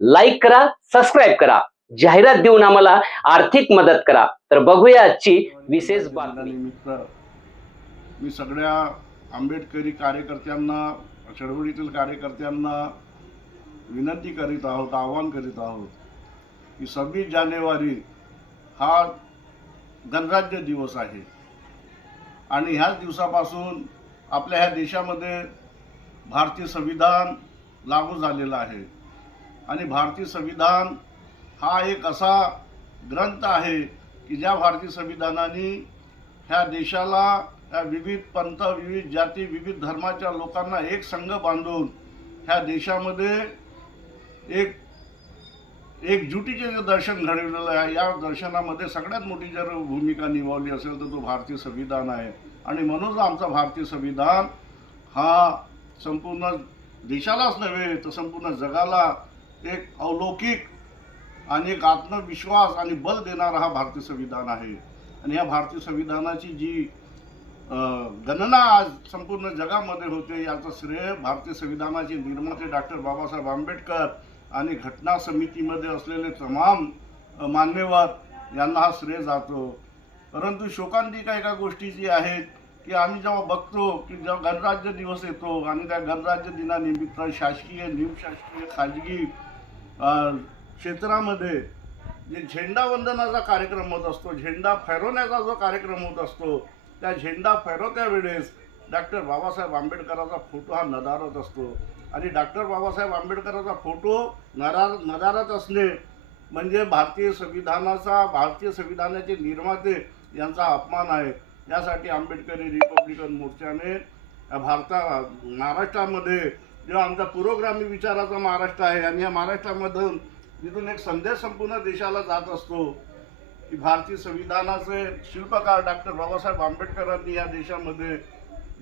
Like करा subscribe करा. जाहिरात देऊन आम्हाला आर्थिक मदत करा. तर बघूया आजची विशेष बातमी. मी सगळ्या आंबेडकरी कार्यकर्त्यांना चळवळीतील कार्यकर्त्यांना विनंती करीत आहोत आवाहन करीत आहोत की सव्वीस जानेवारी हा गणराज्य दिवस आहे. आणि ह्याच दिवसापासून आपल्या ह्या देशामध्ये भारतीय संविधान लागू झालेलं आहे. आणि भारतीय संविधान हा एक असा ग्रंथ आहे की ज्या भारतीय संविधानाने ह्या देशाला ह्या विविध पंथ विविध जाती विविध धर्माच्या लोकांना एक संघ बांधून ह्या देशामध्ये एक एकजुटीचे जे दर्शन घडवलेलं आहे या दर्शनामध्ये सगळ्यात मोठी जर भूमिका निभावली असेल तर तो भारतीय संविधान आहे. आणि म्हणूनच आमचा भारतीय संविधान हा संपूर्ण देशालाच नव्हे तर संपूर्ण जगाला एक अलौकिक आणि एक आत्मविश्वास आणि बल देणारा हा भारतीय संविधान आहे. आणि या भारतीय संविधानाची जी गणना आज संपूर्ण जगामध्ये होते याचं श्रेय भारतीय संविधानाचे निर्माते डॉक्टर बाबासाहेब आंबेडकर आणि घटना समितीमध्ये असलेले तमाम मान्यवर यांना हा श्रेय जातो. परंतु शोकांतिका एका गोष्टी जी आहेत की आम्ही जेव्हा बघतो की जेव्हा गणराज्य दिवस येतो आणि त्या गणराज्य दिनानिमित्त शासकीय निमशासकीय खाजगी क्षेत्रामध्ये जे झेंडा वंदनाचा कार्यक्रम होत असतो झेंडा फैरवण्याचा जो कार्यक्रम होत असतो त्या झेंडा फैरवत्या वेळेस डॉक्टर बाबासाहेब आंबेडकरांचा फोटो हा नदारत असतो. आणि डॉक्टर बाबासाहेब आंबेडकरांचा फोटो नरा नदारत असणे म्हणजे भारतीय संविधानाचा भारतीय संविधानाचे निर्माते यांचा अपमान आहे. यासाठी आंबेडकरी रिपब्लिकन मोर्चाने भारता महाराष्ट्रामध्ये जो आमचा पुरोग्रामी विचाराचा महाराष्ट्र आहे आणि या महाराष्ट्रामधून तिथून एक संदेश संपूर्ण देशाला जात असतो की भारतीय संविधानाचे शिल्पकार डॉक्टर बाबासाहेब आंबेडकरांनी या देशामध्ये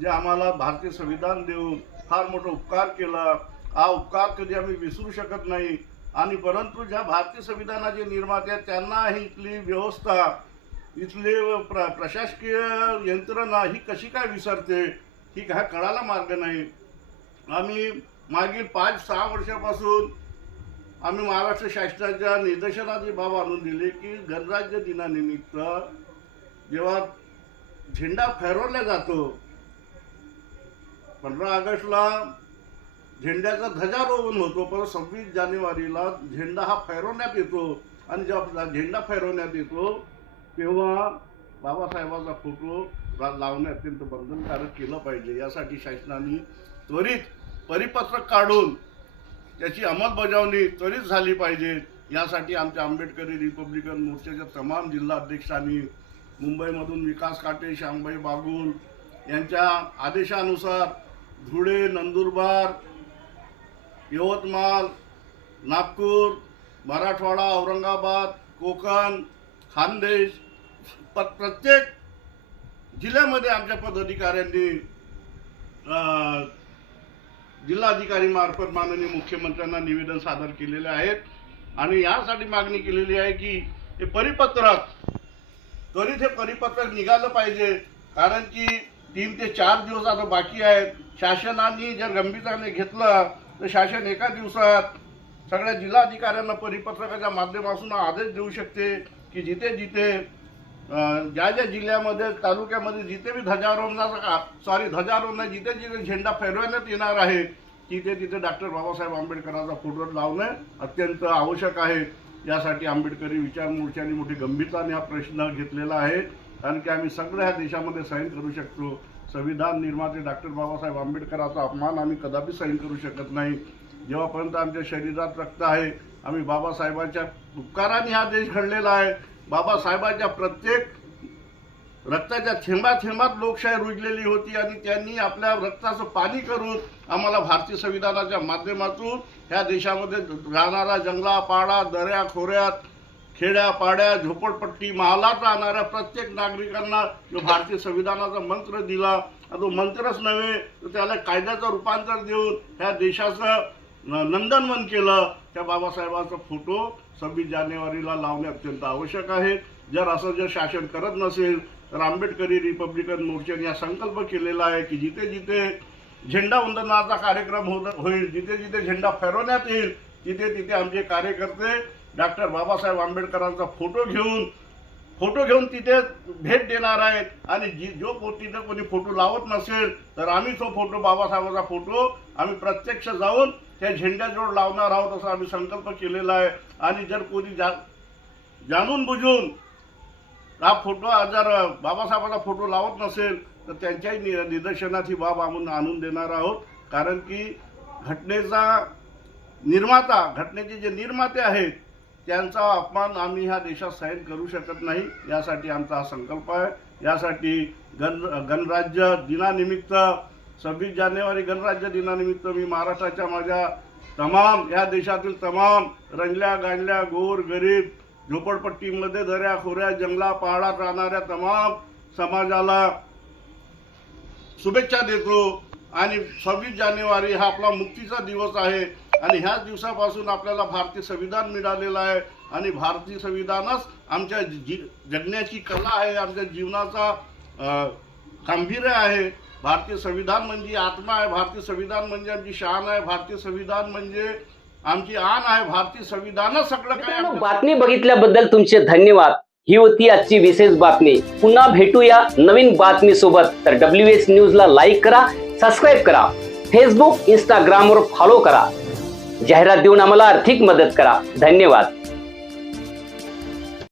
जे आम्हाला भारतीय संविधान देऊन फार मोठा उपकार केला. हा उपकार कधी आम्ही विसरू शकत नाही. आणि परंतु ज्या भारतीय संविधानाचे निर्माते आहेत त्यांना ही इथली व्यवस्था इथले प्र प्रशासकीय यंत्रणा ही कशी काय विसरते ही काय कळायला मार्ग नाही. आम्ही मागील पाच सहा वर्षापासून आम्ही महाराष्ट्र शासनाच्या निदर्शनात ही बाब आणून दिली की गणराज्य दिनानिमित्त जेव्हा झेंडा फेरवला जातो पंधरा ऑगस्टला झेंड्याचा ध्वजारोहण होतो पण सव्वीस जानेवारीला झेंडा हा फैरवण्यात येतो आणि जेव्हा झेंडा फैरवण्यात येतो तेव्हा बाबासाहेबाचा फोटो लावणे अत्यंत बंधनकारक केलं पाहिजे. यासाठी शासनाने त्वरित परिपत्रक काढून त्याची अंमलबजावणी त्वरित झाली पाहिजे. यासाठी आमच्या आंबेडकरी रिपब्लिकन मोर्चाच्या तमाम जिल्हाध्यक्षांनी मुंबईमधून विकास काटे श्यामबाई बागुल यांच्या आदेशानुसार धुळे नंदुरबार यवतमाळ नागपूर मराठवाडा औरंगाबाद कोकण खानदेश प प्रत्येक जिल्ह्यामध्ये आमच्या पदाधिकाऱ्यांनी जिल्हाधिकारी मार्फत माननीय मुख्यमंत्र्यांना निवेदन सादर केलेले आहेत. आणि यासाठी मागणी केलेली आहे की हे परिपत्रक त्वरित हे परिपत्रक निघालं पाहिजे. कारण की तीन ते चार दिवस आता बाकी आहेत. शासनाने जर गंभीरताने घेतलं तर शासन एका दिवसात सगळ्या जिल्हाधिकाऱ्यांना परिपत्रकाच्या माध्यमातून आदेश देऊ शकते की जिथे जिथे ज्या ज्या जिल्ह्यामध्ये तालुक्यामध्ये जिथे बी ध्वजारोहणाचा सॉरी ध्वजारोहण नाही, जिथे जिथे झेंडा फैरवण्यात येणार आहे तिथे तिथे डॉक्टर बाबासाहेब आंबेडकरांचा फोटो लावणे अत्यंत आवश्यक आहे. यासाठी आंबेडकरी विचार मोर्चाने मोठी गंभीरताने हा प्रश्न घेतलेला आहे. कारण की आम्ही सगळ्या ह्या देशामध्ये सहन करू शकतो. संविधान निर्माते डॉक्टर बाबासाहेब आंबेडकरांचा अपमान आम्ही कदापि सहन करू शकत नाही. जेव्हापर्यंत आमच्या शरीरात रक्त आहे आम्ही बाबासाहेबांच्या उपकाराने हा देश घडलेला आहे. बाबासाहेबांच्या प्रत्येक रक्ताच्या थेंबा थेंबात लोकशाही रुजलेली होती आणि त्यांनी आपल्या रक्ताचं पाणी करून आम्हाला भारतीय संविधानाच्या माध्यमातून ह्या देशामध्ये राहणारा जंगला पाडा दऱ्या खोऱ्यात खेड्या पाड्या झोपडपट्टी महालात राहणाऱ्या प्रत्येक नागरिकांना जो भारतीय संविधानाचा मंत्र दिला तो मंत्रच नव्हे तर त्याला कायद्याचं रूपांतर देऊन ह्या देशाचं न- नंदनवन केलं. त्या बाबासाहेबांचा फोटो सव्वीस जानेवारीला लावणे अत्यंत आवश्यक आहे. जर असं जर शासन करत नसेल तर आंबेडकरी रिपब्लिकन मोर्चाने हा संकल्प केलेला आहे की जिथे जिथे झेंडा वंदनाचा कार्यक्रम होत होईल जिथे जिथे झेंडा फिरवण्यात येईल तिथे तिथे आमचे कार्यकर्ते डॉक्टर बाबासाहेब आंबेडकरांचा फोटो घेऊन फोटो घेऊन तिथे भेट देणार आहेत. आणि जी जो को- तिथे कोणी फोटो लावत नसेल तर आम्ही तो फोटो बाबासाहेबांचा फोटो आम्ही प्रत्यक्ष जाऊन त्या झेंड्याजवळ लावणार आहोत असा आम्ही संकल्प केलेला आहे. आणि जर कोणी जा जाणून बुजून हा फोटो जर बाबासाहेबांचा फोटो लावत नसेल तर त्यांच्याही नि- निदर्शनात ही बाब आम्ही आणून देणार आहोत. कारण की घटनेचा निर्माता घटनेचे जे निर्माते आहेत त्यांचा अपमान आम्ही ह्या देशात सहन करू शकत नाही. यासाठी आमचा हा संकल्प आहे. यासाठी गण गणराज्य दिनानिमित्त सव्वीस जानेवारी गणराज्य दिनानिमित्त मी महाराष्ट्राच्या माझ्या तमाम या देशातील तमाम रंगल्या गांडल्या गोर गरीब झोपडपट्टीमध्ये दऱ्या खोऱ्या जंगला पहाडात राहणाऱ्या तमाम समाजाला शुभेच्छा देतो. आणि सव्वीस जानेवारी हा आपला मुक्तीचा दिवस आहे. आणि ह्याच दिवसापासून आपल्याला भारतीय संविधान मिळालेलं आहे. आणि भारतीय संविधानच आमच्या जी जगण्याची कला आहे आमच्या जीवनाचा गांभीर्य आहे. भारतीय संविधान म्हणजे आत्मा आहे. भारतीय संविधान म्हणजे आमची शान आहे. भारतीय संविधान म्हणजे आमची आण आहे. भारतीय संविधानच सगळं काय बातमी बघितल्याबद्दल तुमचे धन्यवाद. ही होती आजची विशेष बातमी. पुन्हा भेटूया नवीन बातमी सोबत तर डब्ल्यू एच न्यूज ला लाईक करा सबस्क्राईब करा. फेसबुक इंस्टाग्राम वर फॉलो करा. जाहिरात देऊन आम्हाला आर्थिक मदत करा. धन्यवाद.